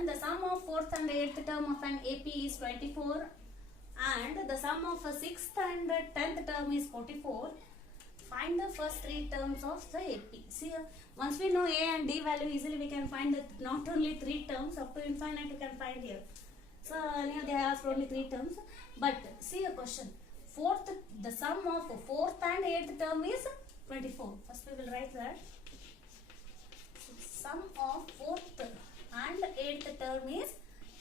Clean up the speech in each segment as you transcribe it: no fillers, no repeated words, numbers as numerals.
question. The sum of 4th and 8th term of an AP is 24 and the sum of 6th and 10th term is 44. Find the first 3 terms of the AP. See, once we know A and D value, easily we can find that not only 3 terms, up to infinite we can find here. So earlier they asked only 3 terms. But see a question. The sum of 4th and 8th term is 24. First we will write that. Sum of 4th and 8th term is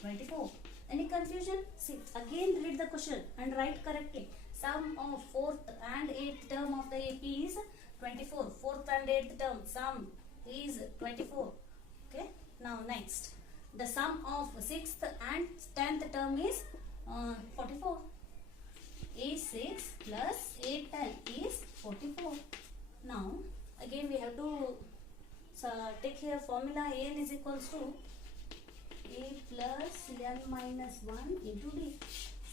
24. Any confusion? See, again read the question and write correctly. Sum of 4th and 8th term of the AP is 24. 4th and 8th term sum is 24. Okay. Now next. The sum of 6th and 10th term is 44. A6 plus A10 is 44. Now again we have to take here formula an is equals to a plus n minus 1 into d.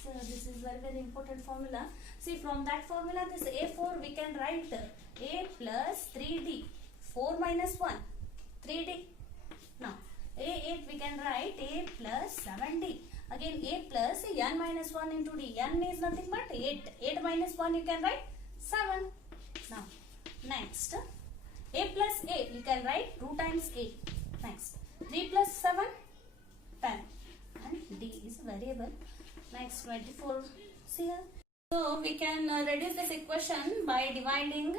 So this is very important formula. See, from that formula this a4 we can write a plus 3d, 4 minus 1, 3d. Now a8 we can write a plus 7d. Again a plus n minus 1 into d. N is nothing but 8. 8 minus 1 you can write 7. Now next a plus a you can write 2 times a. Next 3 plus 7, 10 and d is variable. Next 24. See here. So we can reduce this equation by dividing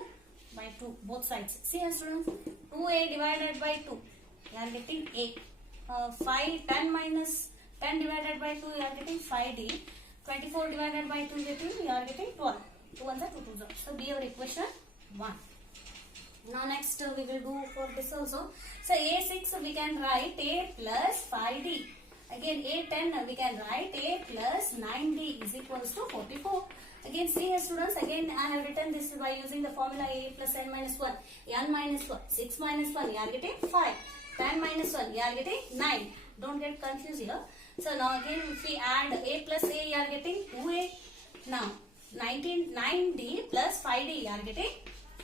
by 2 both sides. See here students, 2a divided by 2 you are getting a. 10 minus 10 divided by 2 you are getting 5d. 24 divided by 2 you are getting 12. 2 ones are 2 twos are. So be our equation 1. Now next we will do for this also. So a6 we can write a plus 5d. Again a10 we can write a plus 9d is equals to 44. Again see here students, again I have written this by using the formula a plus n minus 1. n minus 1, 6 minus 1 you are getting 5. 10 minus 1 you are getting 9. Don't get confused here. So now again if we add a plus a you are getting 2a. Now 9d plus 5d you are getting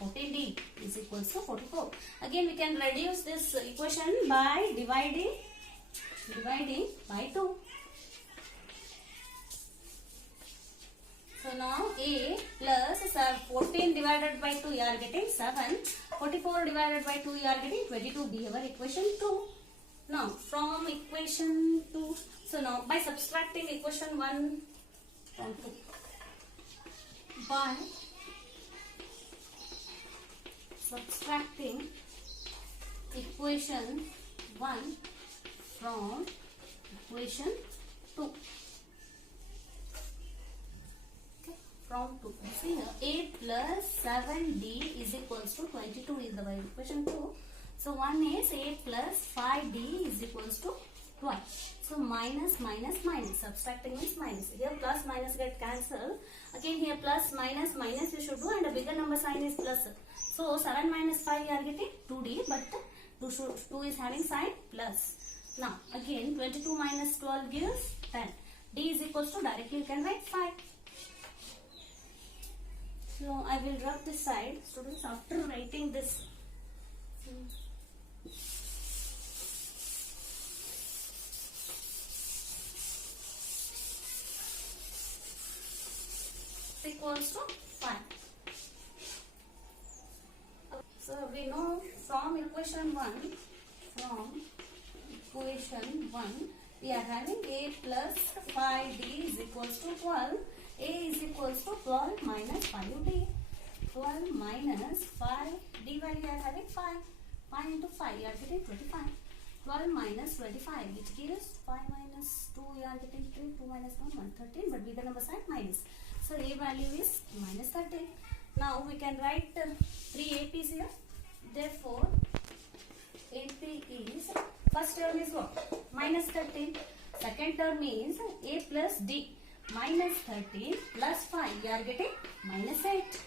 14d is equals to 44. Again we can reduce this equation by dividing by 2. So now a plus 14 divided by 2 you are getting 7. 44 divided by 2 you are getting 22. Be our equation 2. Now from equation 2, so now by subtracting equation 1 from 2, by subtracting equation 1 from equation 2. Okay, from 2. See here, a plus 7d is equals to 22 is the equation 2. So 1 is a plus 5d is equals to 12. So minus minus minus, subtracting means minus. Here plus minus get cancelled. Again here plus minus minus you should do and a bigger number sign is plus. So 7 minus 5 you are getting 2d, but 2 is having sign plus. Now again 22 minus 12 gives 10. D is equals to, directly you can write 5. So I will rub this side, students, after writing this. Equals to 5. So we know from equation 1, we are having a plus 5d is equals to 12. A is equals to 12 minus 5d. 12 minus 5d value you are having 5. 5 into 5 you are getting 25. 12 minus 25 which gives 5 minus 2 you are getting 3. 2 minus 1, 13, but bigger number sign minus. So a value is minus 13. Now we can write 3 APs here. Therefore AP is, first term is what? Minus 13. Second term is a plus d. Minus 13 plus 5 you are getting minus 8.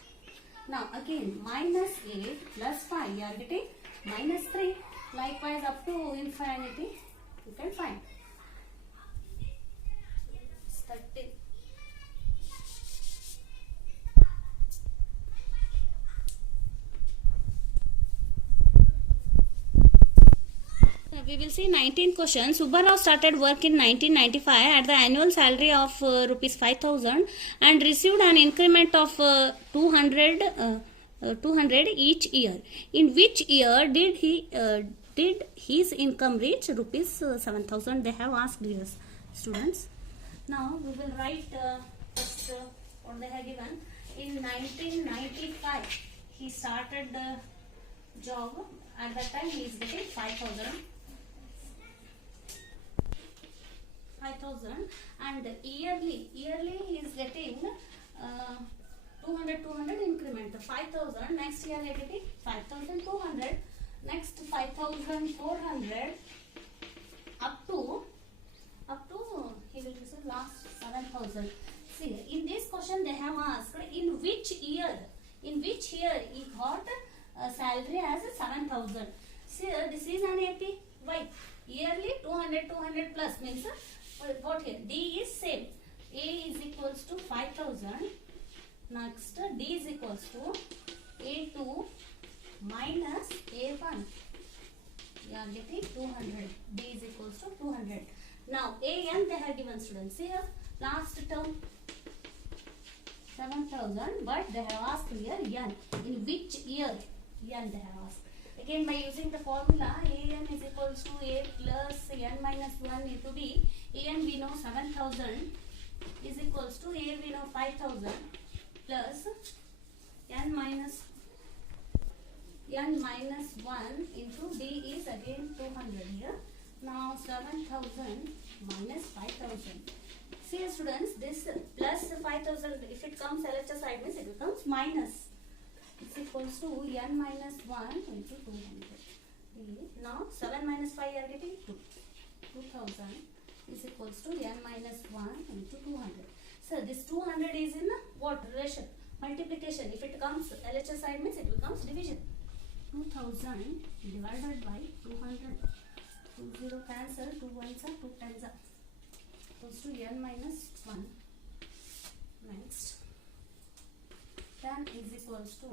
Now again minus 8 plus 5 you are getting minus 3. Likewise up to infinity you can find. 13. we will see 19th question. Subbarao started work in 1995 at the annual salary of rupees 5,000 and received an increment of 200 each year. In which year did his income reach rupees 7,000? They have asked here, students. Now we will write first what they have given. In 1995 he started the job. At that time he is getting 5,000 and yearly he is getting 200 increment. 5,000, next year he is getting 5,200, next 5,400 up to he will receive last 7,000. See, in this question they have asked in which year he got salary as 7,000. See, this is an AP. Why? Yearly 200 plus means what here? D is same. A is equals to 5,000. Next D is equals to A2 minus A1. You are getting 200. D is equals to 200. Now AN they have given, students. See here, last term 7,000, but they have asked here N. In which year? N they have asked. Again, by using the formula, AN is equals to A plus N minus 1 into D. AN we know 7,000 is equals to A we know 5,000 plus N minus 1 into D is again 200 here. Now 7,000 minus 5,000. See, students, this plus 5,000, if it comes LHS side means it becomes minus. It's equals to N minus 1 into 200. Now 7 minus 5 you are getting 2. 2,000 is equals to N minus 1 into 200. So this 200 is in what relation? Multiplication. If it comes LHS side means it becomes division. 2,000 divided by 200. 2 0 cancel, 2 1s are 2 10s are. Equals to N minus 1. Next, 10 is equals to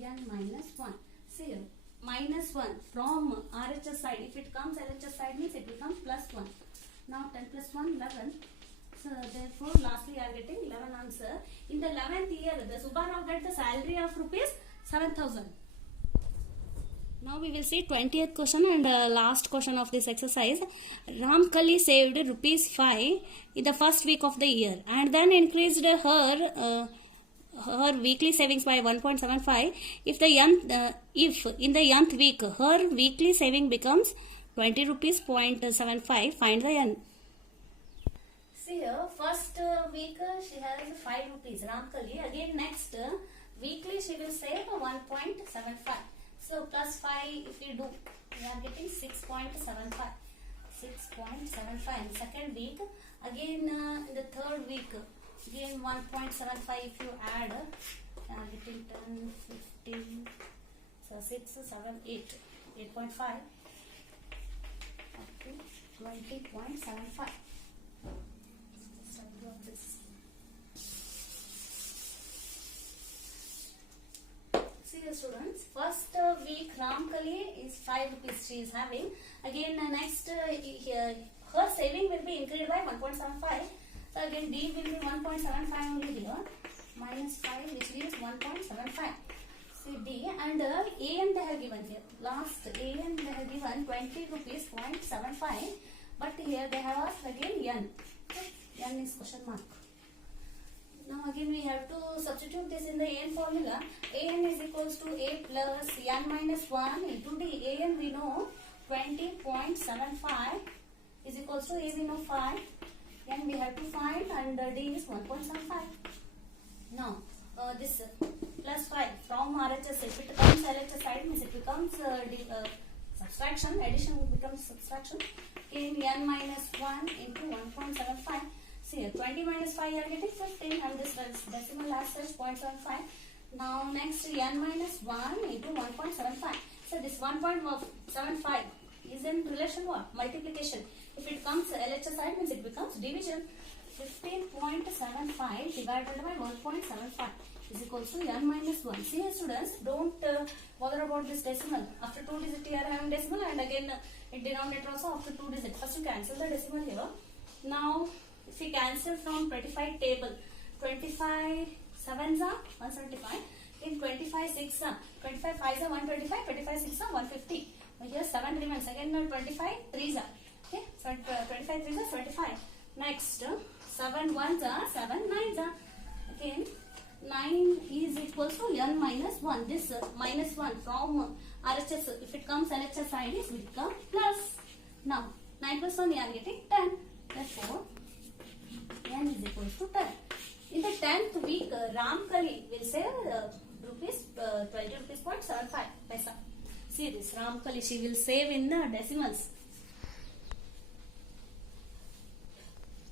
N minus 1. See here, minus 1 from RHS side. If it comes LHS side means it becomes plus 1. Now 10 plus 1, 11. So therefore lastly you are getting 11 answer. In the 11th year, the Subbarao got the salary of rupees 7,000. Now we will see 20th question and last question of this exercise. Ramkali saved rupees 5 in the first week of the year and then increased her weekly savings by 1.75. If in the nth week her weekly saving becomes 20 rupees 0.75, find the n. See here, first week she has 5 rupees, Ramkali. Again next weekly she will save 1.75. So plus 5 if we do, we are getting 6.75. 6.75 in second week. Again in the third week, again 1.75 if you add, you are getting 10, 15, so 6, 7, 8, 8.5 up to 20.75. See the students, first week Ramkali is 5 rupees she is having. Again next here her saving will be increased by 1.75. So again D will be 1.75 only here, minus 5 which is 1.75. See D and AN they have given here. Last AN they have given 20 rupees 0.75, but here they have asked again N. N is question mark. Now again we have to substitute this in the AN formula. AN is equals to A plus N minus 1 into D. AN we know 20.75 is equals to A we know 5. N we have to find and D is 1.75. Now this plus 5 from RHS, if it comes LHS side means it becomes subtraction, addition becomes subtraction. N minus 1 into 1.75. See here, 20 minus 5 you are getting 15 and this decimal as such 0.75. Now next N minus 1 into 1.75. So this 1.75 is in relation what? Multiplication. If it comes LHS side means it becomes division. 15.75 divided by 1.75. is equals to n minus 1. See students, don't bother about this decimal. After 2 digit here I have decimal, and again in denominator also after 2 digit. First you cancel the decimal here. Now if we cancel from 25 table, 25 7s are 175, in 25 6 are 25 5s are 125, 25 6 are 150. Here 7 remains, again 25 3s are, okay, so 25 3s are 25. Next 7 1s are 7 9s are, again 9 is equals to n minus 1. This minus 1 from RHS, if it comes LHS side, it will become plus. Now 9 plus 1 you are getting 10. Therefore n is equals to 10. In the 10th week, Ramkali will save rupees 20 rupees .75 paisa. See this, Ramkali, she will save in the decimals.